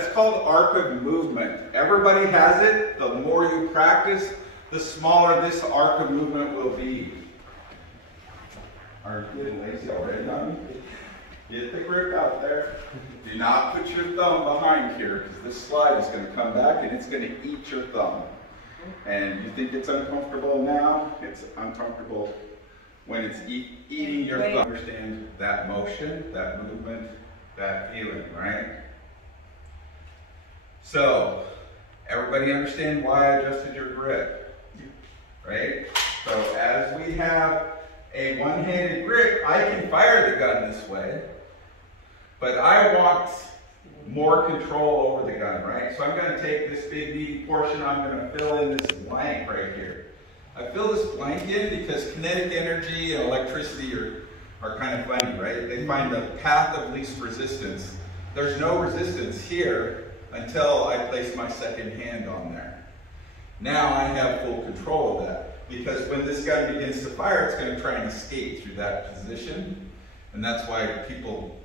It's called arc of movement. Everybody has it. The more you practice, the smaller this arc of movement will be. Are you getting lazy already, Donnie? Get the grip out there. Do not put your thumb behind here, because this slide is going to come back and it's going to eat your thumb. And you think it's uncomfortable now, it's uncomfortable when it's eating your thumb. Understand that motion, that movement, that feeling, right? So, everybody understand why I adjusted your grip, right? So as we have a one-handed grip, I can fire the gun this way, but I want more control over the gun, right? So I'm going to take this big meaty portion, I'm going to fill in this blank right here. I fill this blank in because kinetic energy and electricity are kind of funny, right? They find the path of least resistance. There's no resistance here until I place my second hand on there. Now I have full control of that, because when this gun begins to fire, it's going to try and escape through that position, and that's why people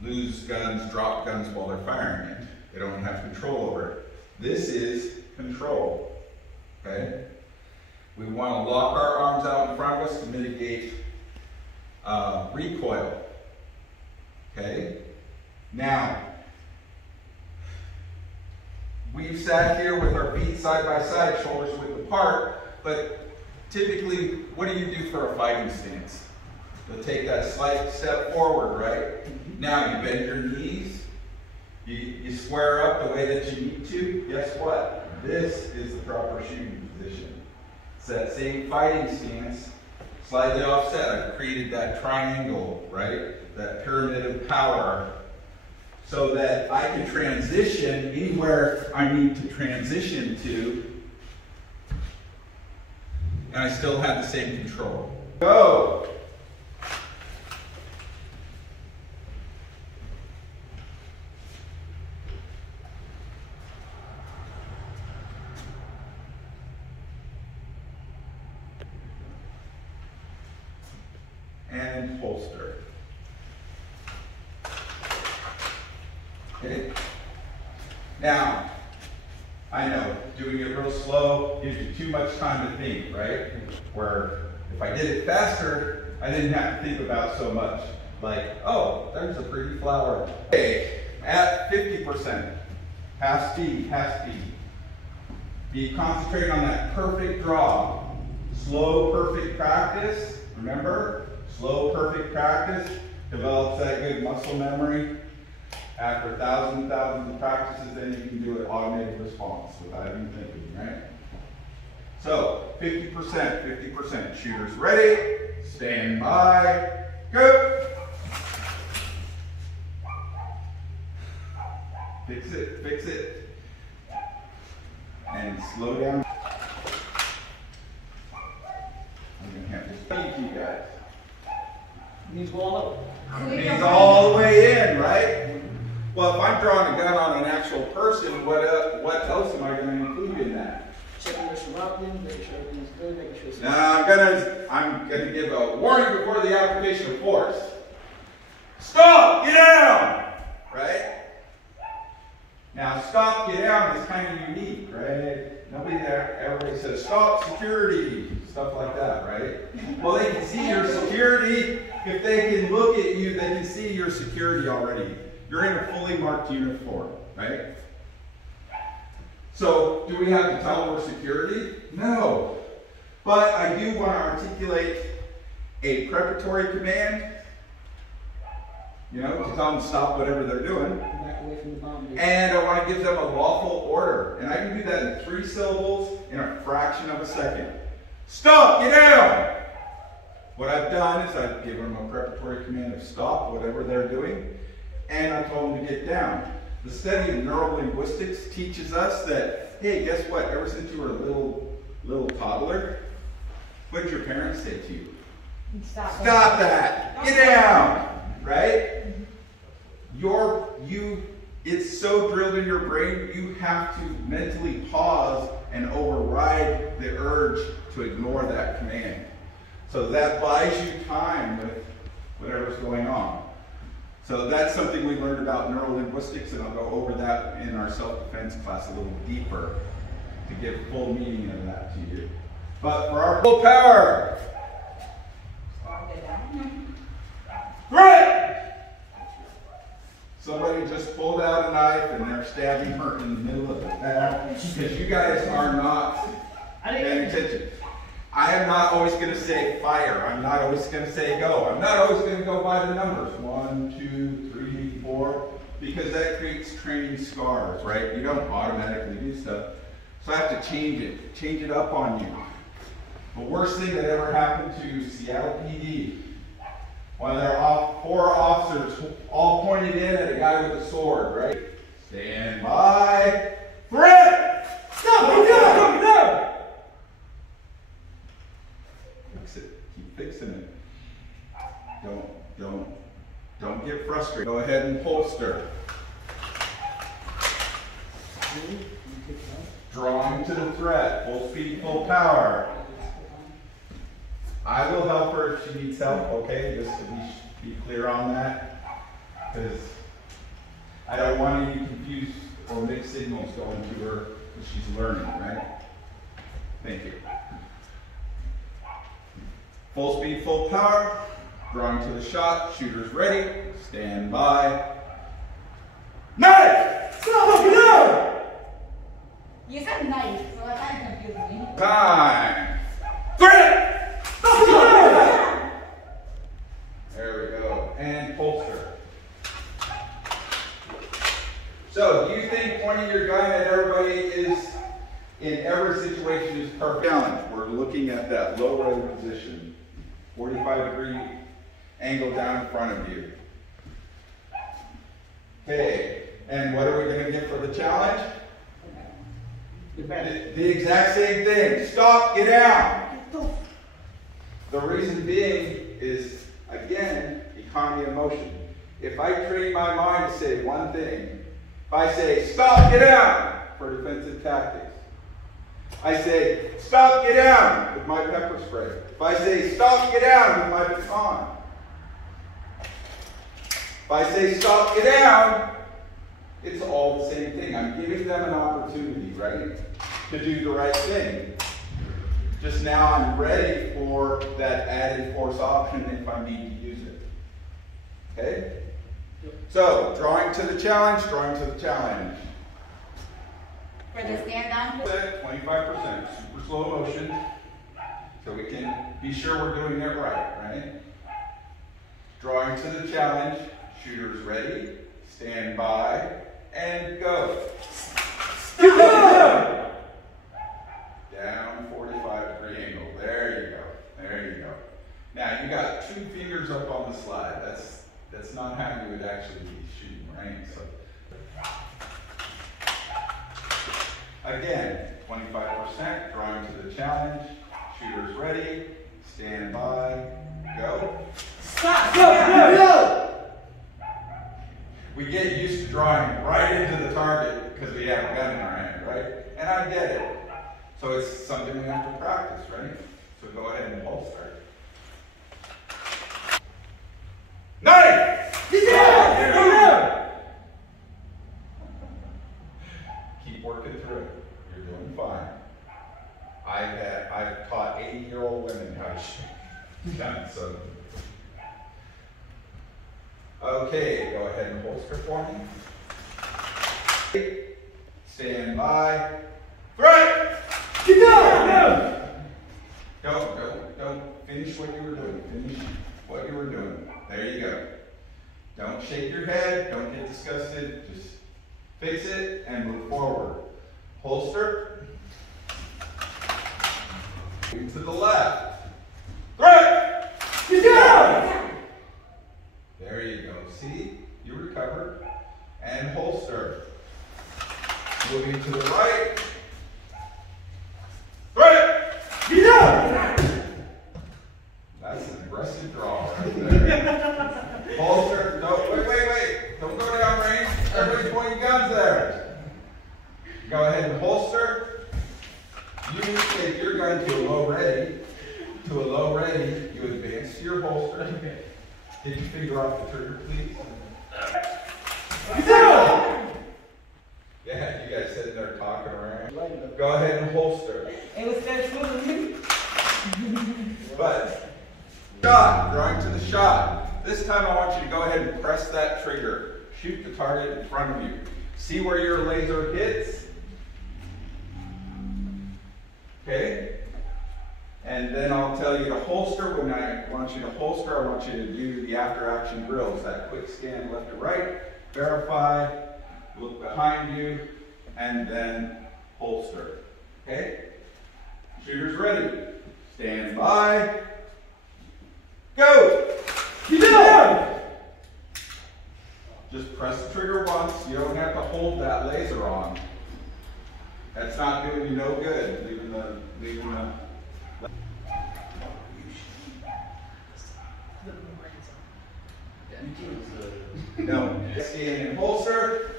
lose guns, drop guns while they're firing it. They don't have control over it. This is control, okay? We want to lock our arms out in front of us to mitigate recoil, okay? Now, we've sat here with our feet side by side, shoulders width apart, but typically, what do you do for a fighting stance? You'll take that slight step forward, right? Now you bend your knees, you square up the way that you need to. Guess what? This is the proper shooting position. It's that same fighting stance, slightly offset. I've created that triangle, right? That pyramid of power, so that I can transition anywhere I need to transition to, and I still have the same control. Go! And holster. Okay. Now, I know doing it real slow gives you too much time to think, right? Where if I did it faster, I didn't have to think about so much. Like, oh, there's a pretty flower. Okay, at 50%, half speed, half speed. Be concentrating on that perfect draw. Slow, perfect practice. Remember, slow, perfect practice develops that good muscle memory. After thousands and thousands of practices, then you can do an automated response without even thinking, right? So, 50%, 50%. Shooters ready, stand by, go! Fix it, and slow down. I'm gonna have to speak you guys. Knees all up. Knees all the way in, right? Well, if I'm drawing a gun on an actual person, what else am I going to include in that? Checking your surroundings, making sure everything's good, making sure it's Now I'm gonna give a warning before the application of force. Stop! Get down! Right? Now, stop, get down is kind of unique, right? Nobody there, everybody says, stop, security, stuff like that, right? Well, they can see your security. If they can look at you, they can see your security already. You're in a fully marked uniform, right? So, do we have to tell them we're security? No. But I do want to articulate a preparatory command, you know, to tell them to stop whatever they're doing. back away from the bomb. And I want to give them a lawful order. And I can do that in 3 syllables in a fraction of a second. Stop! Get down! What I've done is I've given them a preparatory command of stop, whatever they're doing, and I told them to get down. The study of neurolinguistics teaches us that, hey, guess what? Ever since you were a little toddler, what did your parents say to you? Stop that! Get down! Right? It's so drilled in your brain, you have to mentally pause and override the urge to ignore that command. So that buys you time with whatever's going on. So that's something we learned about neurolinguistics, and I'll go over that in our self-defense class a little deeper to give full meaning of that to you. But for our full power, great! Somebody just pulled out a knife and they're stabbing her in the middle of the back because you guys are not paying attention. I am not always going to say fire. I'm not always going to say go. I'm not always going to go by the numbers. 1, 2, 3, 4, because that creates training scars, right? You don't automatically do stuff. So I have to change it up on you. The worst thing that ever happened to Seattle PD, when there are 4 officers all pointed in at a guy with a sword, right? Stand by. Threat! Stop! No! Fix it. Keep fixing it. Don't get frustrated. Go ahead and holster. Drawing to the threat. Full speed, full power. I will help her if she needs help, okay? Just to be clear on that. Because I don't want any confused or mixed signals going to her as she's learning, right? Thank you. Full speed, full power. Drawing to the shot. Shooter's ready. Stand by. Knife! Stop! Get out! You said knife, so that kind of confused me. Time! Threat! There we go. And holster. So, do you think pointing your gun at everybody is, in every situation, is perfect? Challenge. We're looking at that low rate position. 45-degree angle down in front of you. Okay. And what are we going to get for the challenge? The exact same thing. Stop, get down. The reason being is, again, economy of motion. If I train my mind to say one thing, if I say, stop, get down, for defensive tactics. I say, stop, get down, with my pepper spray. If I say, stop, get down, with my baton. If I say, stop, get down, it's all the same thing. I'm giving them an opportunity, right, to do the right thing. Just now I'm ready for that added force option if I need to use it. Okay? So, drawing to the challenge, drawing to the challenge. For the stand down? 25%, super slow motion, so we can be sure we're doing it right? Drawing to the challenge, shooter's ready, stand by, and go. Down 45-degree angle. There you go. There you go. Now you got 2 fingers up on the slide. That's not how you would actually be shooting, right? So again, 25%, drawing to the challenge. Shooter's ready. Stand by. Go. Stop! Go! We get used to drawing right into the target because we have a gun in our hand, right? And I get it. So it's something we have to practice, right? So go ahead and holster. Knife! Yeah! Keep working through it. You're doing fine. I've taught 80-year-old women how to shoot guns, so. Okay, go ahead and holster for me. Stand by. Right! Get down! Don't finish what you were doing. Finish what you were doing. There you go. Don't shake your head. Don't get disgusted. Just fix it and move forward. Holster. Move to the left. Right! Get down! There you go. See? You recovered. And holster. Moving to the right. Right! Get down! That's an aggressive draw right there. Holster. No, wait. Don't go down range. Everybody's pointing guns there. Go ahead and holster. You take your gun to a low ready. You advance to your holster. Get your finger off the trigger, please. Yeah, you guys sitting there talking around. Right. Go ahead and holster. It was so smooth. But, shot, drawing to the shot. This time I want you to go ahead and press that trigger. Shoot the target in front of you. See where your laser hits. Okay? And then I'll tell you to holster. When I want you to holster, I want you to do the after action drills. That quick scan left to right, verify, look behind you, and then holster. Okay? Shooters ready. Stand by. Go! Just press the trigger once. You don't have to hold that laser on. That's not doing you no good. Leaving the no. Scan and holster.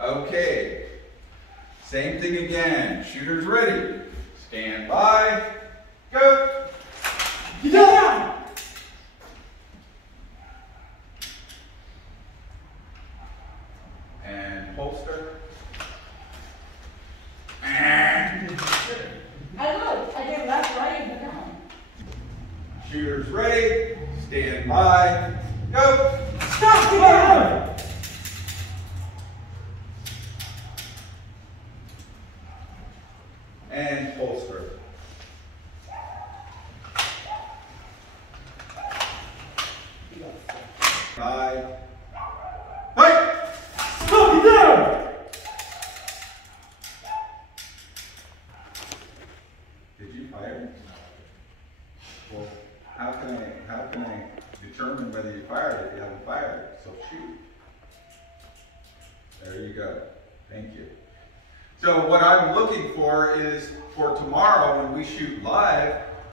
Okay. Same thing again. Shooters ready. Stand by. Go. Yeah. And holster. I looked. I did left, right, and down. Shooters ready. Stand by. Go. Stop the And holster. Five. Fight! Stop it down! Did you fire? Well, how can I determine whether you fired it if you haven't fired it? So shoot. There you go. Thank you. So what I'm looking for is for tomorrow when we shoot live,